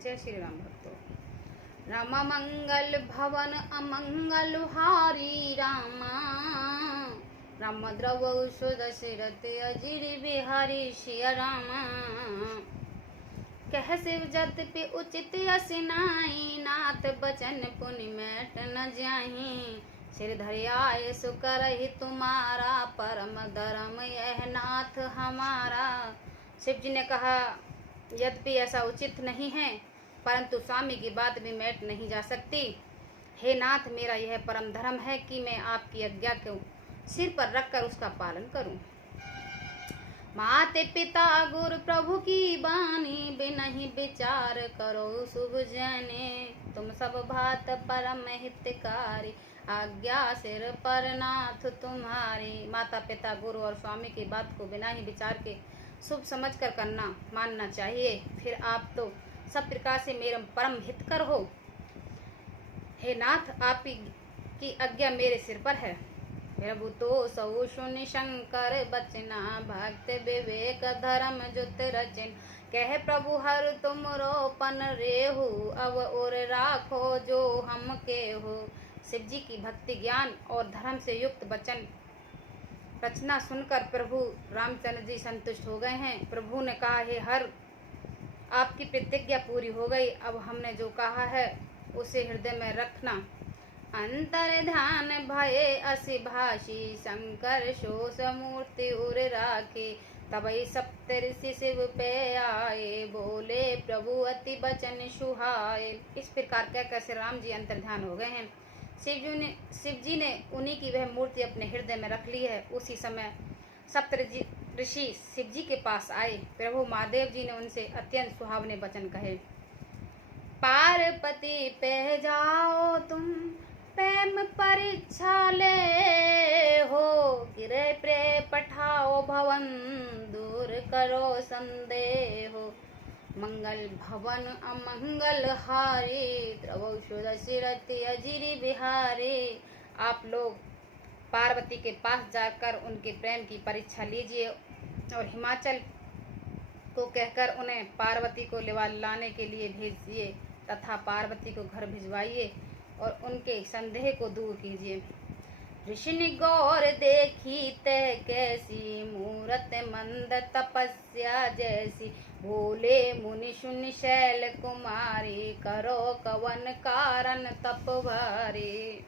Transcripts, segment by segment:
जय श्री राम भक्तों। राम मंगल भवन अमंगल हारी रामा, राम द्रव सुदशरथ अजिर बिहारी सिया रामा। कह शिव जत पे उचित असनाई, नाथ बचन पुनि मैट न जाही। सिर धरियाए सुकर तुम्हारा, परम धर्म यह नाथ हमारा। शिव जी ने कहा, यद्यपि ऐसा उचित नहीं है, परंतु स्वामी की बात भी मैट नहीं जा सकती। हे नाथ, मेरा यह परम धर्म है कि मैं आपकी आज्ञा को सिर पर रखकर उसका पालन करूं। माते पिता गुरु प्रभु की बानी, बिनहि विचार करो शुभ जने। तुम सब भात परम हितकारी, आज्ञा सिर पर नाथ तुम्हारी। माता पिता गुरु और स्वामी की बात को बिना ही विचार के शुभ समझकर करना मानना चाहिए। फिर आप तो सब प्रकार से मेरे परम हितकर हो। हे नाथ, आप की आज्ञा मेरे सिर पर है। प्रभु तो सौ सुनि शंकर बचना, भक्त विवेक धर्म जुत रचन। कह प्रभु हर तुम रोपन रेहु, अब और राखो जो हम के हो। शिव जी की भक्ति ज्ञान और धर्म से युक्त वचन रचना सुनकर प्रभु रामचंद्र जी संतुष्ट हो गए हैं। प्रभु ने कहा, हे हर, आपकी प्रतिज्ञा पूरी हो गई। अब हमने जो कहा है उसे हृदय में रखना। अंतर ध्यान भये असि भाषी, शंकर शोष मूर्ति उर राखे। तबई सप्तऋषि शिव पे आए, बोले प्रभु अति बचन सुहाए। इस प्रकार कहकर श्री राम जी अंतर ध्यान हो गए हैं। शिव जी ने उन्हीं की वह मूर्ति अपने हृदय में रख ली है। उसी समय सप्त ऋषि शिव जी के पास आए। प्रभु महादेव जी ने उनसे अत्यंत सुहावने वचन कहे। पार्वती पे जाओ तुम, प्रेम परीक्षा ले हो। गिरे प्रे पठाओ भवन, दूर करो संदेह हो। मंगल भवन अमंगल हारी, द्रवौ सुदशरथ अजिर बिहारी। आप लोग पार्वती के पास जाकर उनके प्रेम की परीक्षा लीजिए और हिमाचल को कहकर उन्हें पार्वती को लाने के लिए भेजिए तथा पार्वती को घर भिजवाइए और उनके संदेह को दूर कीजिए। ऋषि गौर देखी तह कैसी, मूरत मंद तपस्या जैसी। बोले मुनि सुनि शैल कुमारी, करो कवन कारण तप भारी।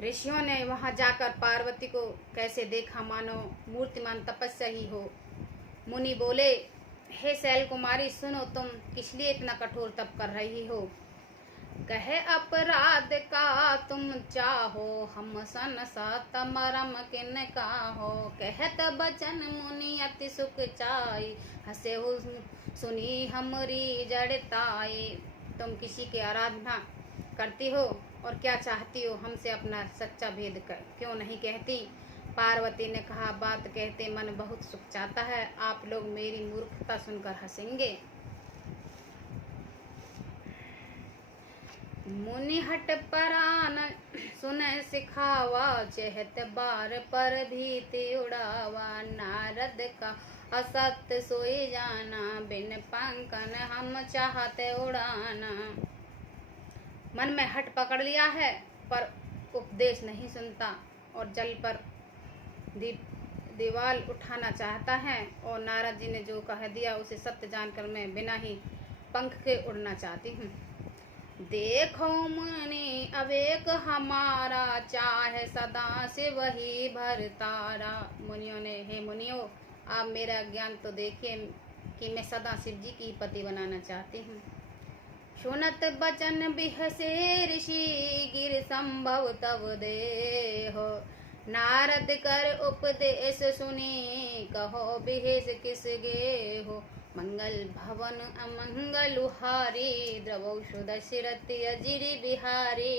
ऋषियों ने वहां जाकर पार्वती को कैसे देखा, मानो मूर्तिमान तपस्या ही हो। मुनि बोले, हे शैल कुमारी, सुनो, तुम किस लिए इतना कठोर तप कर रही हो। कहे अपराध का तुम चाहो, हम सन सात मरम किन काहो। कहत बचन मुनि अति सुख चाई, हसे सुनी हमरी जड़ताई। तुम किसी की आराधना करती हो और क्या चाहती हो, हमसे अपना सच्चा भेद क्यों नहीं कहती। पार्वती ने कहा, बात कहते मन बहुत सुख चाहता है। आप लोग मेरी मूर्खता सुनकर हंसेंगे। मुनि हट परान सुन सिखावा, चहत बार पर भीति उड़ावा। नारद का असत्य सोई जाना, बिन पंखन हम चाहते उड़ाना। मन में हट पकड़ लिया है पर उपदेश नहीं सुनता और जल पर दीवाल उठाना चाहता है। और नारद जी ने जो कह दिया उसे सत्य जानकर मैं बिना ही पंख के उड़ना चाहती हूँ। देखो मुनि अवेक हमारा, चाहे सदा से वही भरतारा। मुनियों ने, हे मुनियों, आप मेरा ज्ञान तो देखिए कि मैं सदा शिव जी की पति बनाना चाहती हूँ। सुनत बचन बिहसे ऋषि, गिर संभव तब देहो। नारद कर उपदेश सुनी, कहो बिहेश किस गे हो। मंगल भवन अमंगल हारी, द्रवौ सुदशरथ अजिर बिहारी।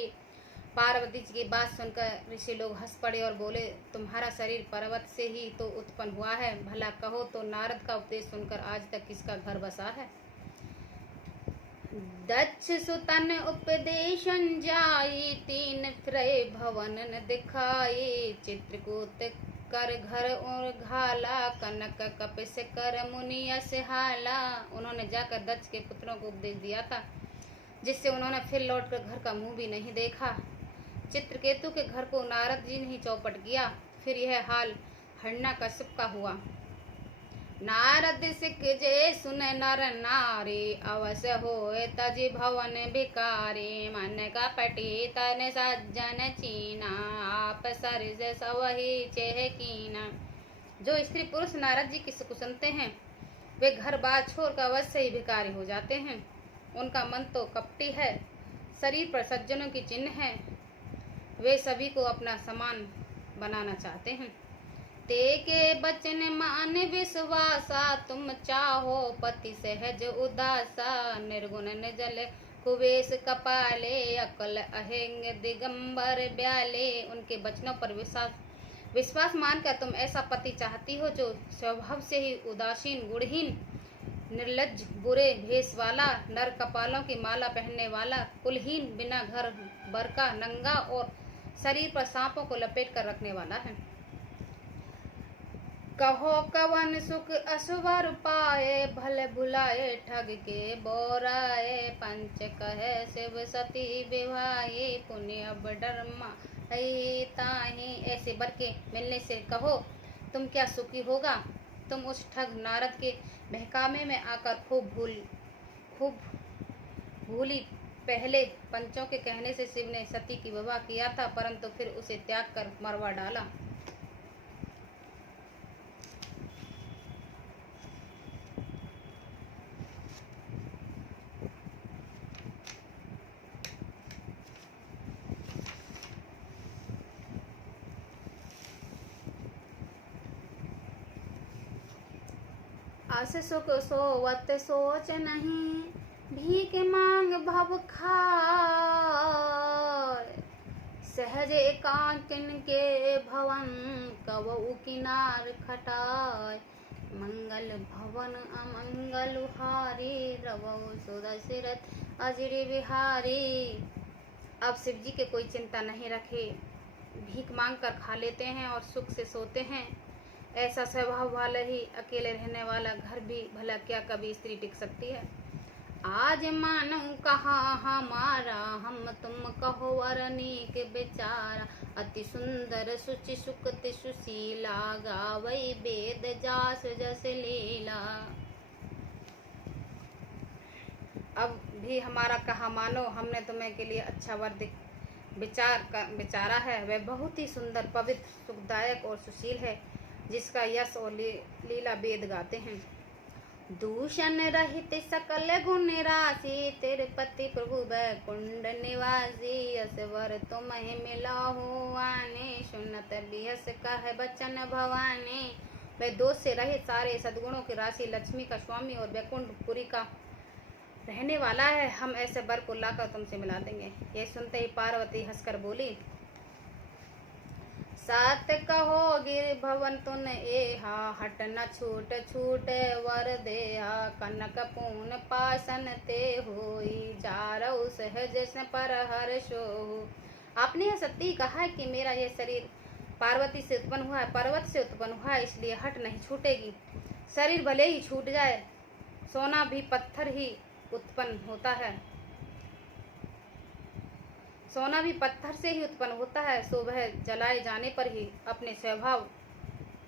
पार्वती जी की बात सुनकर ऋषि लोग हंस पड़े और बोले, तुम्हारा शरीर पर्वत से ही तो उत्पन्न हुआ है। भला कहो तो नारद का उपदेश सुनकर आज तक किसका घर बसा है। दक्ष सुतन उपदेशन जाई, तीन त्रय भवन न दिखाई। चित्रकूट कर घर और घाला, कनक कपिस कर मुनि यस हाला। उन्होंने जाकर दक्ष के पुत्रों को उपदेश दिया था, जिससे उन्होंने फिर लौटकर घर का मुंह भी नहीं देखा। चित्रकेतु के घर को नारद जी ने ही चौपट किया। फिर यह हाल हिरण्यकश्यप का हुआ। नारद सिख जे सुन नर नारी, अवश्य होए तजि भवन भिकारी। मन का पटी तन सज्जन चीना, आप सरिस सवहि चेह कीना। जो स्त्री पुरुष नारद जी की सुनते हैं, वे घर बार छोड़कर अवश्य ही भिकारी हो जाते हैं। उनका मन तो कपटी है, शरीर पर सज्जनों की चिन्ह है। वे सभी को अपना समान बनाना चाहते हैं। ते के बचन मान विश्वासा, तुम चाहो पति सहज उदासा। निर्गुण निजल कुवेश कपाले, अकल अहेंग दिगंबर ब्याले। उनके वचनों पर विश्वास मानकर तुम ऐसा पति चाहती हो जो स्वभाव से ही उदासीन, गुणहीन, निर्लज्ज, बुरे भेष वाला, नर कपालों की माला पहनने वाला, कुलहीन, बिना घर बर का, नंगा और शरीर पर सांपों को लपेट कर रखने वाला है। कहो कवन सुख असवर पाए, भले भुलाए ठग के बोराए। पंच कहे शिव सती विवाहे, पुण्य अब डरमा ताही। ऐसे बर के मिलने से कहो तुम क्या सुखी होगा। तुम उस ठग नारद के बहकावे में आकर खूब भूली। पहले पंचों के कहने से शिव ने सती की विवाह किया था, परंतु फिर उसे त्याग कर मरवा डाला। आस सुख सोवत सोच नहीं, भीख मांग भव खाय। सहज एकांकिन के भवन, कवऊ किनार खटाय। मंगल भवन अमंगल हारी, रवऊ सुदशरथ अजरि बिहारी। अब शिव जी के कोई चिंता नहीं रखे, भीख मांग कर खा लेते हैं और सुख से सोते हैं। ऐसा स्वभाव वाला ही अकेले रहने वाला घर भी भला क्या कभी स्त्री टिक सकती है। आज मानो कहा हमारा, हम तुम कहो अरनीक बेचारा। अति सुंदर सुचि सुकति सुशीला, गावई वेद जास जस लीला। अब भी हमारा कहा मानो, हमने तुम्हें के लिए अच्छा वर विचारा है। वह बहुत ही सुंदर, पवित्र, सुखदायक और सुशील है, जिसका यश और लीला वेद गाते हैं। दूषण रहित सकल गुण राशि, तिरुपति प्रभु बैकुंड निवासी। असवर तुम्हें मिलाहु आने, सुनत बिहस कह बचन भवानी। वह दोष से रहित सारे सद्गुणों की राशि, लक्ष्मी का स्वामी और बैकुंठपुरी का रहने वाला है। हम ऐसे वर को लाकर तुमसे मिला देंगे। यह सुनते ही पार्वती हंसकर बोली, सात कहो गिर भवन तुन एहा, हट न छूट छूट वर देहा। कनक पून पासन ते होई, जारऊ सहज पर हर सोहु। आपने यह सत्य कहा है कि मेरा यह शरीर पार्वती से उत्पन्न हुआ है, पर्वत से उत्पन्न हुआ है, इसलिए हट नहीं छूटेगी। शरीर भले ही छूट जाए, सोना भी पत्थर ही उत्पन्न होता है, सोना भी पत्थर से ही उत्पन्न होता है, सो वह जलाए जाने पर ही अपने स्वभाव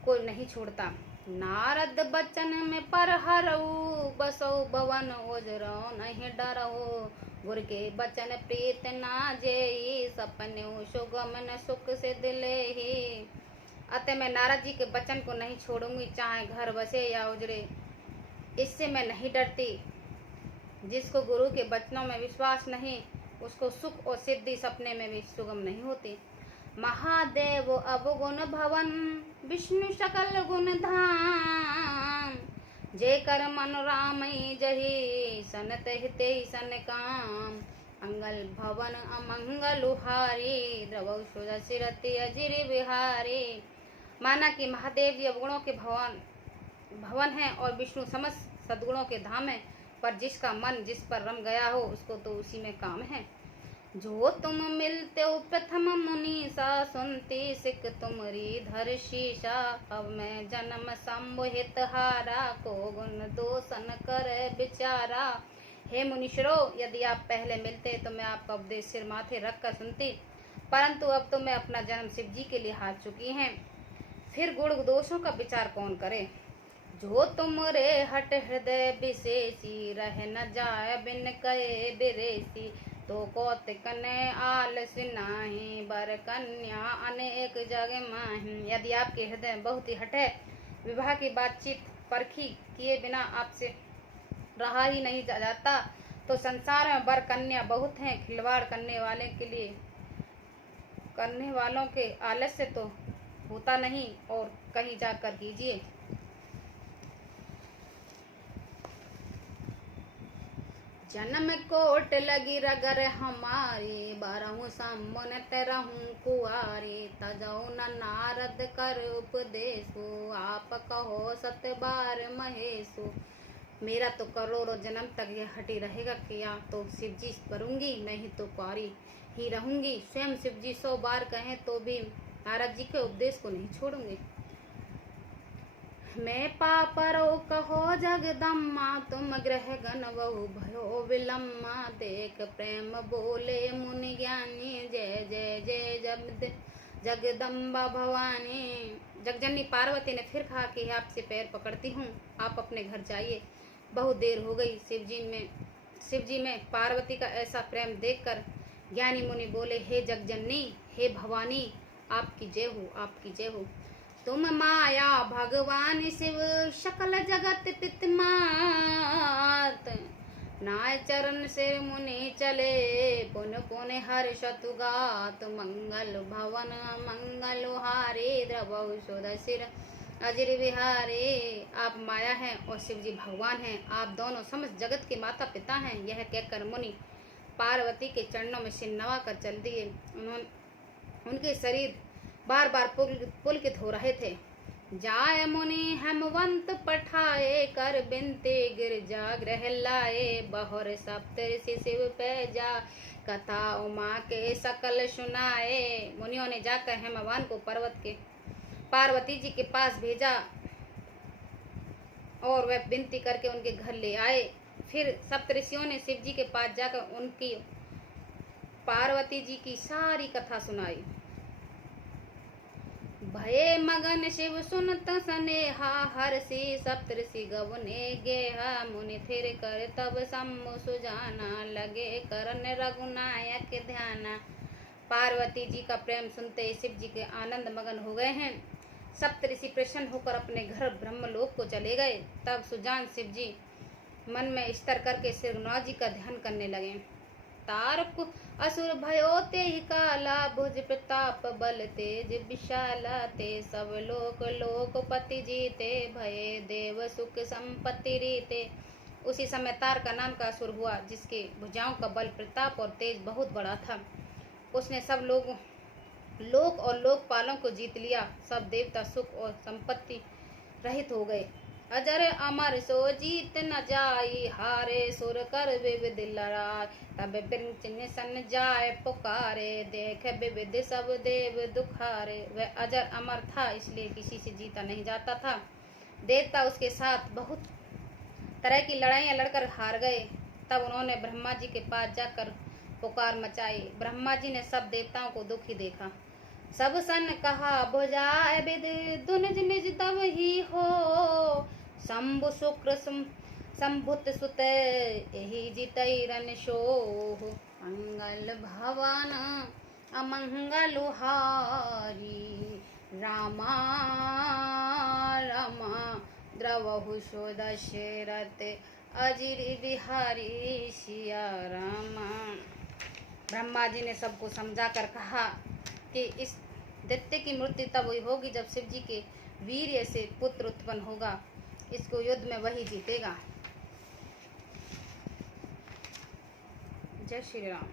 को नहीं छोड़ता। नारद बचन में पर हरऊ, बसो भवन ओजरो नहीं डरो। गुर के बचन प्रीत ना जेई, सपने सुगमन सुख से दिले ही। अतः मैं नारद जी के वचन को नहीं छोड़ूंगी, चाहे घर बसे या उजड़े, इससे मैं नहीं डरती। जिसको गुरु के वचनों में विश्वास नहीं, उसको सुख और सिद्धि सपने में भी सुगम नहीं होती। महादेव अवगुण भवन, विष्णु सकल गुण धाम। जय कर मन रामई जही, सन तहिते सन काम। अंगल भवन अमंगल हारी, रवौ सुदशरथि अजिर बिहारी। माना कि महादेव जी अवगुणों के भवन है और विष्णु समस्त सद्गुणों के धाम है, पर जिसका मन जिस पर रम गया हो, उसको तो उसी में काम है। जो तुम मिलते हो प्रथम मुनीसा, सुनती सिख तुमरी धर शीशा। अब मैं जन्म संबोहित हारा, को गुण दोषन कर बिचारा। हे मुनीश्वरों, यदि आप पहले मिलते तो मैं आपका उपदेश सिर माथे रख कर सुनती, परंतु अब तो मैं अपना जन्म शिव जी के लिए हार चुकी हैं, फिर गुण दोषों का विचार कौन करे। जो तुमरे हट हृदय विशेषी, रह न जाय बिन कहे बिरेसी। तो कौतिक ने आलस नाही, बर कन्या अनेक जग माही। यदि आपके हृदय में बहुत ही हट है, विवाह की बातचीत परखी किए बिना आपसे रहा ही नहीं जाता, तो संसार में बर कन्या बहुत हैं। खिलवाड़ करने वालों के आलस्य तो होता नहीं, और कहीं जाकर कीजिए। जन्म कोट लगी रगर हमारी, बारहूं सम्मत रहूं कुआरी। तजौ न नारद कर उपदेशो, आप कहो सत बार महेशो। मेरा तो करोड़ों जन्म तक यह हटी रहेगा कि या तो शिव जी करूंगी, मैं ही तो कुआरी ही रहूंगी। स्वयं शिव जी 100 बार कहें तो भी नारद जी के उपदेश को नहीं छोड़ूंगी। मैं पापरो कहो जगदम्मा, तुम ग्रह गण बहु भयो विलम्मा। देख प्रेम बोले मुनि ज्ञानी, जय जय जय जगदम्बा भवानी। जगजननी पार्वती ने फिर कहा कि आपसे पैर पकड़ती हूँ, आप अपने घर जाइए, बहुत देर हो गई। शिव जी में पार्वती का ऐसा प्रेम देखकर ज्ञानी मुनि बोले, हे जगजननी, हे भवानी, आपकी जय हो, आपकी जय हो। तुम माया भगवान शिव, सकल जगत पित मात। नाय चरण से मुनि चले, पुन पुन हर्षतु गात। मंगल भवन मंगल हारे, द्रवहु सुध सिर अजिर विहारे। आप माया हैं और शिव जी भगवान हैं, आप दोनों समस्त जगत के माता पिता हैं। यह कहकर मुनि पार्वती के चरणों में सिर नवा कर चल दिए। उनके शरीर बार बार पुलकित हो रहे थे। जाय मुनि हेमवंत पठाए, कर बिनते गिरजा गृह लाए। बहुर सप्तऋषि शिव पे जा, कथा उमा के सकल सुनाए। मुनियों ने जाकर हेमवान को पार्वती जी के पास भेजा और वह विनती करके उनके घर ले आए। फिर सप्तऋषियों ने शिव जी के पास जाकर उनकी पार्वती जी की सारी कथा सुनाई। भये मगन शिव सुनत स्नेहा, हर्षि सप्तऋषि गवने गेहा। मुनि थिर कर तब सम्मु सुजाना, लगे करन रघुनायक ध्याना। पार्वती जी का प्रेम सुनते शिव जी के आनंद मगन हो गए हैं। सप्तऋषि प्रसन्न होकर अपने घर ब्रह्मलोक को चले गए। तब सुजान शिव जी मन में स्तर करके श्री रघुनाथ जी का ध्यान करने लगे। तारक असुर भयो ते ही काला, भुज प्रताप बल तेज विशाला। ते सब लोक लोकपति जीते, भये देव सुख संपत्ति रीते। उसी समय तार का नाम का असुर हुआ, जिसके भुजाओं का बल प्रताप और तेज बहुत बड़ा था। उसने सब लोक और लोकपालों को जीत लिया। सब देवता सुख और संपत्ति रहित हो गए। अजर अमर सो जीत न जाई, हारे सुर कर विविध लड़ाई। तब बिन सन जाए पुकारे, देख विविध सब देव दुखारे। वह अजर अमर था, इसलिए किसी से जीता नहीं जाता था। देवता उसके साथ बहुत तरह की लड़ाइयाँ लड़कर हार गए। तब उन्होंने ब्रह्मा जी के पास जाकर पुकार मचाई। ब्रह्मा जी ने सब देवताओं को दुखी देखा। सब सन कहा बुझाए विद, दुनिज निज तब ही हो। शंभु शुक्र संभुत सुत, यही जितई रन शोह। मंगल भवन अमंगल हारी, रामा रमा द्रवहु सो दशरथ अजिर बिहारी सिया रामा। ब्रह्मा जी ने सबको समझाकर कहा कि इस दैत्य की मृत्यु तब हुई होगी जब शिव जी के वीर्य से पुत्र उत्पन्न होगा। इसको युद्ध में वही जीतेगा। जय श्री राम।